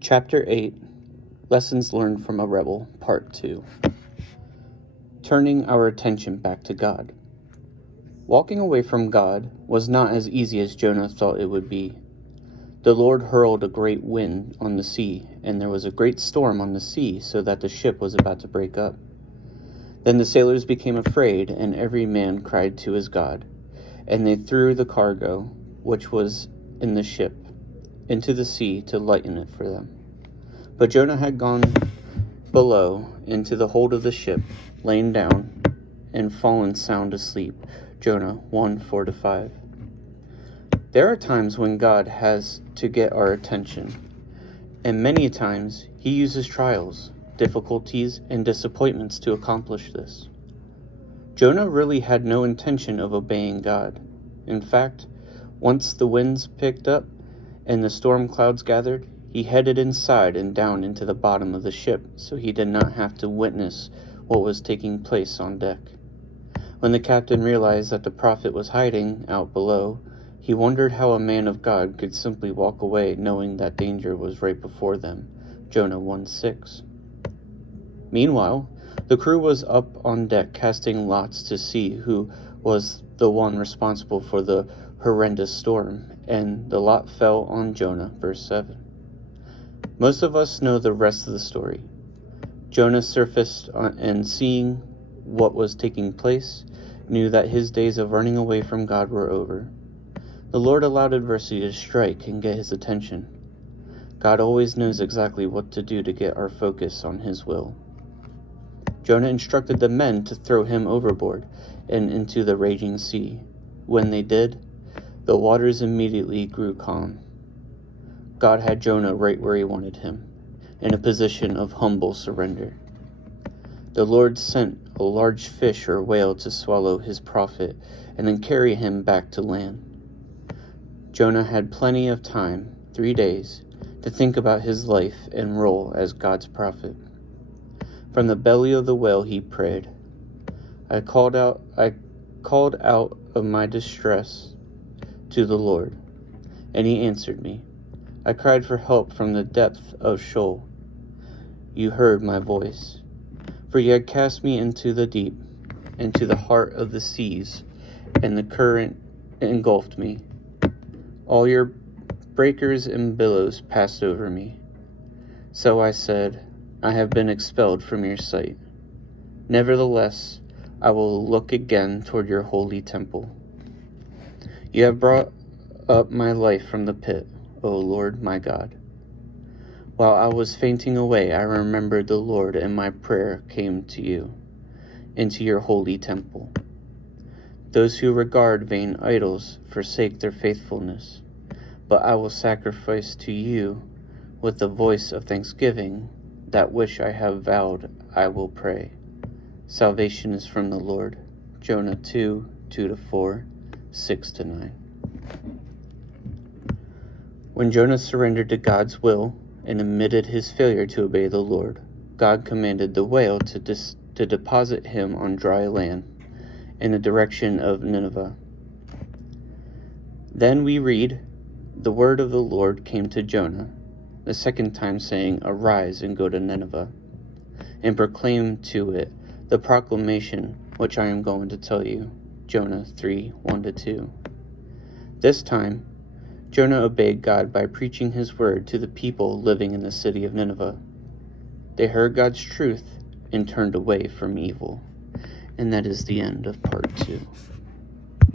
Chapter 8, Lessons Learned from a Rebel, Part 2. Turning our attention back to God. Walking away from God was not as easy as Jonah thought it would be. The Lord hurled a great wind on the sea, and there was a great storm on the sea, so that the ship was about to break up. Then the sailors became afraid, and every man cried to his God, and they threw the cargo, which was in the ship, into the sea to lighten it for them. But Jonah had gone below into the hold of the ship, lain down, and fallen sound asleep. Jonah 1:4-5. There are times when God has to get our attention, and many times he uses trials, difficulties, and disappointments to accomplish this. Jonah really had no intention of obeying God. In fact, once the winds picked up and the storm clouds gathered, he headed inside and down into the bottom of the ship so he did not have to witness what was taking place on deck. When the captain realized that the prophet was hiding out below, he wondered how a man of God could simply walk away knowing that danger was right before them. Jonah 1:6. Meanwhile, the crew was up on deck casting lots to see who was the one responsible for the horrendous storm, and the lot fell on Jonah, verse 7. Most of us know the rest of the story. Jonah surfaced and seeing what was taking place, knew that his days of running away from God were over. The Lord allowed adversity to strike and get his attention. God always knows exactly what to do to get our focus on his will. Jonah instructed the men to throw him overboard and into the raging sea. When they did, the waters immediately grew calm. God had Jonah right where he wanted him, in a position of humble surrender. The Lord sent a large fish or whale to swallow his prophet and then carry him back to land. Jonah had plenty of time, 3 days, to think about his life and role as God's prophet. From the belly of the whale he prayed, I called out of my distress to the Lord, and he answered me. I cried for help from the depth of Sheol. You heard my voice. For you had cast me into the deep, into the heart of the seas, and the current engulfed me. All your breakers and billows passed over me. So I said, I have been expelled from your sight. Nevertheless, I will look again toward your holy temple. You have brought up my life from the pit, O Lord my God. While I was fainting away, I remembered the Lord, and my prayer came to you, into your holy temple. Those who regard vain idols forsake their faithfulness, but I will sacrifice to you with the voice of thanksgiving. That which I have vowed, I will pray. Salvation is from the Lord. Jonah 2:2-4, 6-9. When Jonah surrendered to God's will and admitted his failure to obey the Lord, God commanded the whale to deposit him on dry land in the direction of Nineveh. Then we read, the word of the Lord came to Jonah the second time, saying, Arise and go to Nineveh, and proclaim to it the proclamation which I am going to tell you. Jonah 3:1-2. This time, Jonah obeyed God by preaching his word to the people living in the city of Nineveh. They heard God's truth and turned away from evil. And that is the end of part 2.